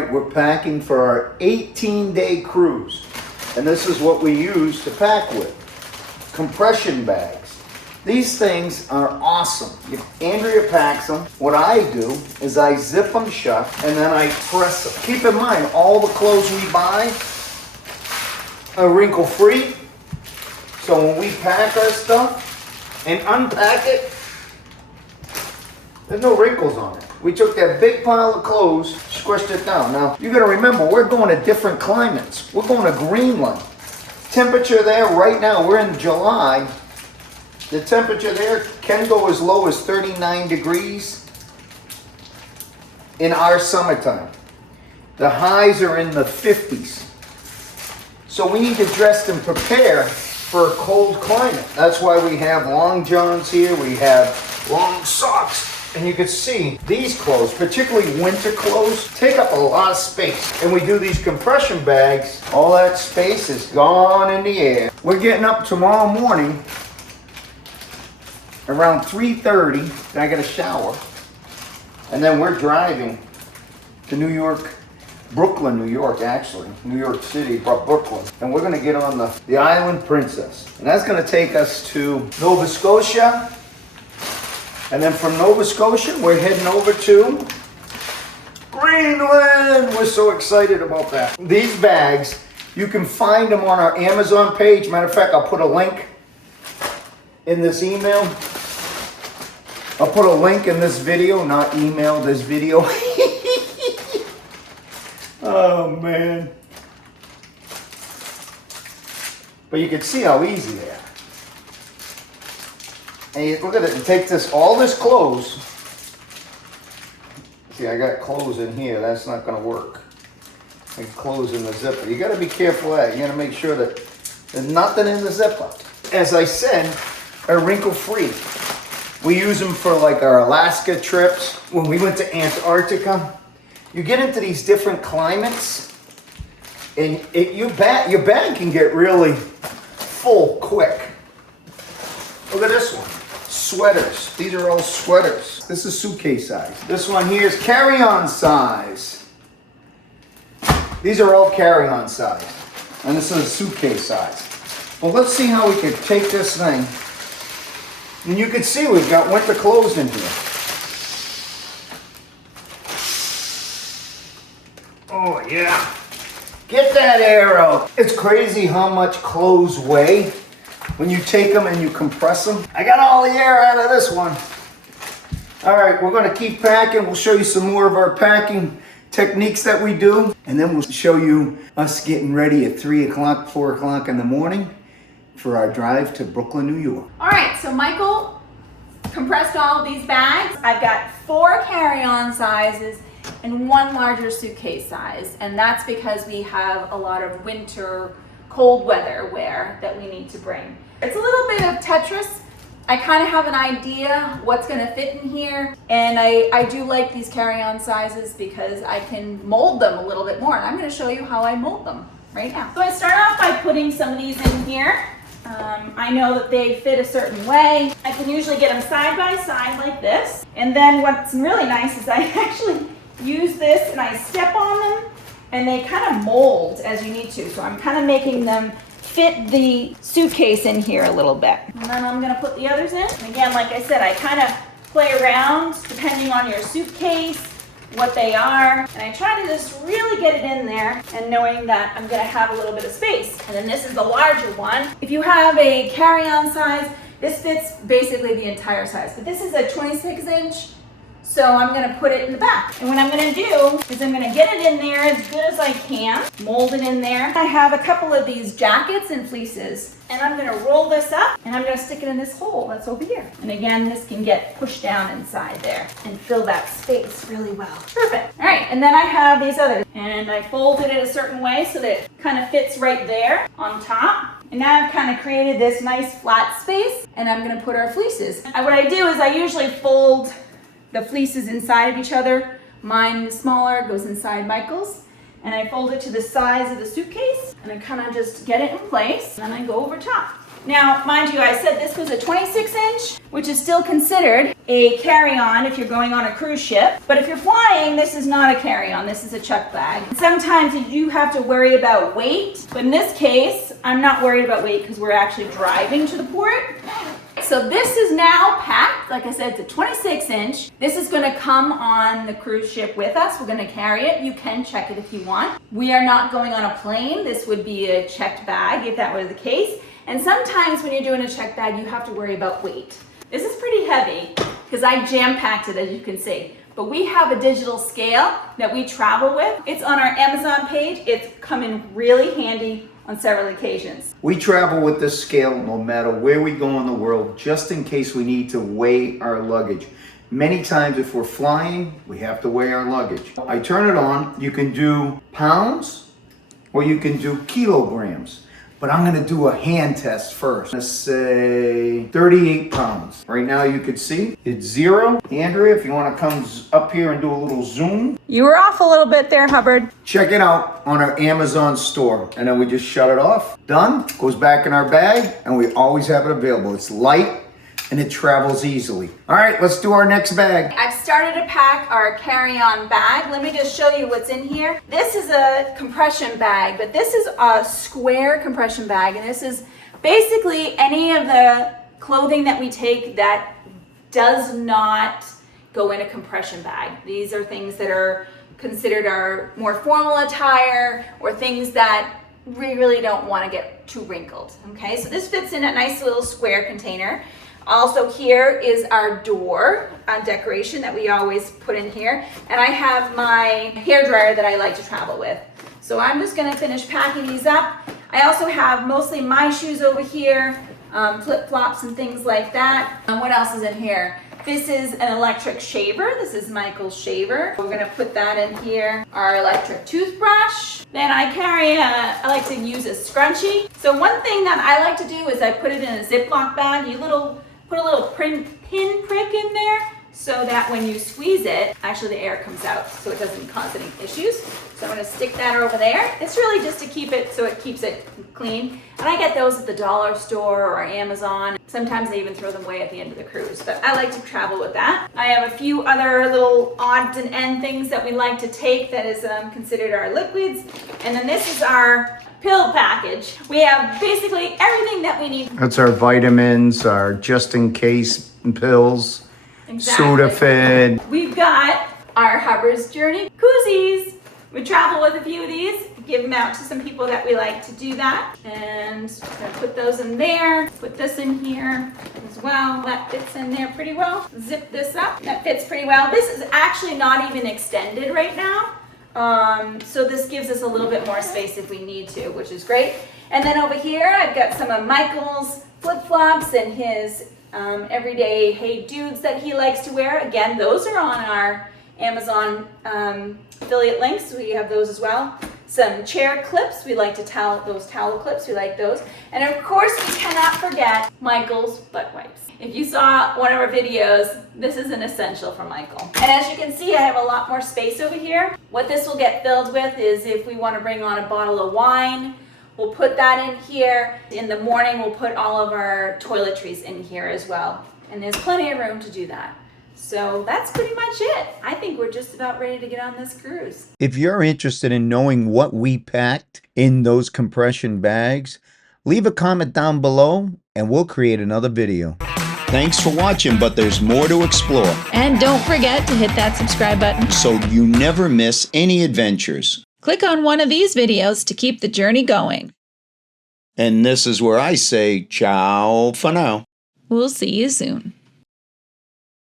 right, we're packing for our 18-day cruise. And this is what we use to pack with. Compression bags. These things are awesome. Andrea packs them. What I do is I zip them shut and then I press them. Keep in mind, all the clothes we buy are wrinkle free. So when we pack our stuff and unpack it, there's no wrinkles on it. We took that big pile of clothes, squished it down. Now, you gotta remember, we're going to different climates. We're going to Greenland. Temperature there right now, we're in July. The temperature there can go as low as 39 degrees in our summertime. The highs are in the 50s. So we need to dress and prepare for a cold climate. That's why we have long johns here, we have long socks. And you can see these clothes, particularly winter clothes, take up a lot of space. And we do these compression bags, all that space is gone in the air. We're getting up tomorrow morning around 3:30, then I get a shower. And then we're driving to New York, Brooklyn, New York actually, New York City, Brooklyn. And we're gonna get on the Island Princess. And that's gonna take us to Nova Scotia. And then from Nova Scotia, we're heading over to Greenland. We're so excited about that. These bags, you can find them on our Amazon page. Matter of fact, I'll put a link in this email. I'll put a link in this video, not email, this video. Oh, man. But you can see how easy they are. And you look at it, and take this, all this clothes. See, I got clothes in here. That's not going to work. And clothes in the zipper. You got to be careful of that. You got to make sure that there's nothing in the zipper. As I said, are wrinkle free. We use them for like our Alaska trips. When we went to Antarctica, you get into these different climates, and your bag can get really full quick. Look at this one. Sweaters. These are all sweaters. This is suitcase size. This one here is carry-on size. These are all carry-on size. And this is suitcase size. Well, let's see how we could take this thing. And you can see we've got winter clothes in here. Oh, yeah. Get that air out. It's crazy how much clothes weigh when you take them and you compress them. I got all the air out of this one. All right, we're gonna keep packing. We'll show you some more of our packing techniques that we do. And then we'll show you us getting ready at 3 o'clock, 4 o'clock in the morning for our drive to Brooklyn, New York. All right, so Michael compressed all of these bags. I've got 4 carry-on sizes and 1 larger suitcase size. And that's because we have a lot of winter cold weather wear that we need to bring. It's a little bit of Tetris. I kind of have an idea what's going to fit in here, and I do like these carry-on sizes because I can mold them a little bit more, and I'm going to show you how I mold them right now. So I start off by putting some of these in here. I know that they fit a certain way. I can usually get them side by side like this, and then what's really nice is I actually use this and I step on them, and they kind of mold as you need to. So I'm kind of making them fit the suitcase in here a little bit. And then I'm gonna put the others in. And again, like I said, I kind of play around depending on your suitcase, what they are. And I try to just really get it in there and knowing that I'm gonna have a little bit of space. And then this is the larger one. If you have a carry-on size, this fits basically the entire size. But this is a 26-inch. So I'm gonna put it in the back. And what I'm gonna do is I'm gonna get it in there as good as I can, mold it in there. I have a couple of these jackets and fleeces, and I'm gonna roll this up and I'm gonna stick it in this hole that's over here. And again, this can get pushed down inside there and fill that space really well. Perfect. All right, and then I have these others. And I folded it a certain way so that it kind of fits right there on top. And now I've kind of created this nice flat space, and I'm gonna put our fleeces. And what I do is I usually fold the fleeces inside of each other. Mine is smaller, goes inside Michael's. And I fold it to the size of the suitcase, and I kind of just get it in place, and then I go over top. Now, mind you, I said this was a 26-inch, which is still considered a carry-on if you're going on a cruise ship. But if you're flying, this is not a carry-on, this is a check bag. Sometimes you do have to worry about weight, but in this case, I'm not worried about weight because we're actually driving to the port. So this is now packed. Like I said, it's a 26-inch. This is gonna come on the cruise ship with us. We're gonna carry it. You can check it if you want. We are not going on a plane. This would be a checked bag if that were the case. And sometimes when you're doing a checked bag, you have to worry about weight. This is pretty heavy because I jam-packed it, as you can see. But we have a digital scale that we travel with. It's on our Amazon page. It's come in really handy on several occasions. We travel with this scale no matter where we go in the world, just in case we need to weigh our luggage. Many times if we're flying, we have to weigh our luggage. I turn it on. You can do pounds or you can do kilograms. But I'm gonna do a hand test first. Let's say 38 pounds. Right now you can see it's 0. Andrea, if you wanna come up here and do a little zoom. You were off a little bit there, Hubbard. Check it out on our Amazon store. And then we just shut it off. Done, goes back in our bag, and we always have it available. It's light and it travels easily. All right, let's do our next bag. I've started to pack our carry-on bag. Let me just show you what's in here. This is a compression bag, but this is a square compression bag, and this is basically any of the clothing that we take that does not go in a compression bag. These are things that are considered our more formal attire or things that we really don't want to get too wrinkled. Okay, so this fits in a nice little square container. Also here is our door decoration that we always put in here. And I have my hairdryer that I like to travel with. So I'm just gonna finish packing these up. I also have mostly my shoes over here, flip-flops and things like that. What else is in here? This is an electric shaver. This is Michael's shaver. We're gonna put that in here. Our electric toothbrush. Then I I like to use a scrunchie. So one thing that I like to do is I put it in a Ziploc bag. Put a little pin prick in there so that when you squeeze it, actually the air comes out so it doesn't cause any issues. So I'm gonna stick that over there. It's really just to keep it so it keeps it clean. And I get those at the dollar store or Amazon. Sometimes they even throw them away at the end of the cruise, but I like to travel with that. I have a few other little odds and end things that we like to take that is considered our liquids. And then this is our pill package. We have basically everything that we need. That's our vitamins, our just in case pills, Exactly. Sudafed. We've got our Hubbard's Journey koozies. We travel with a few of these, give them out to some people that we like to do that. And I'm gonna put those in there, put this in here as well. That fits in there pretty well. Zip this up, that fits pretty well. This is actually not even extended right now. So this gives us a little bit more space if we need to, which is great. And then over here, I've got some of Michael's flip-flops and his everyday Hey Dudes that he likes to wear. Again, those are on our Amazon affiliate links. We have those as well. Some chair clips. We like to those towel clips. We like those. And of course, we cannot forget Michael's butt wipes. If you saw one of our videos, this is an essential for Michael. And as you can see, I have a lot more space over here. What this will get filled with is if we want to bring on a bottle of wine, we'll put that in here. In the morning, we'll put all of our toiletries in here as well. And there's plenty of room to do that. So that's pretty much it. I think we're just about ready to get on this cruise. If you're interested in knowing what we packed in those compression bags, leave a comment down below and we'll create another video. Thanks for watching, but there's more to explore. And don't forget to hit that subscribe button So you never miss any adventures. Click on one of these videos to keep the journey going. And this is where I say ciao for now. We'll see you soon.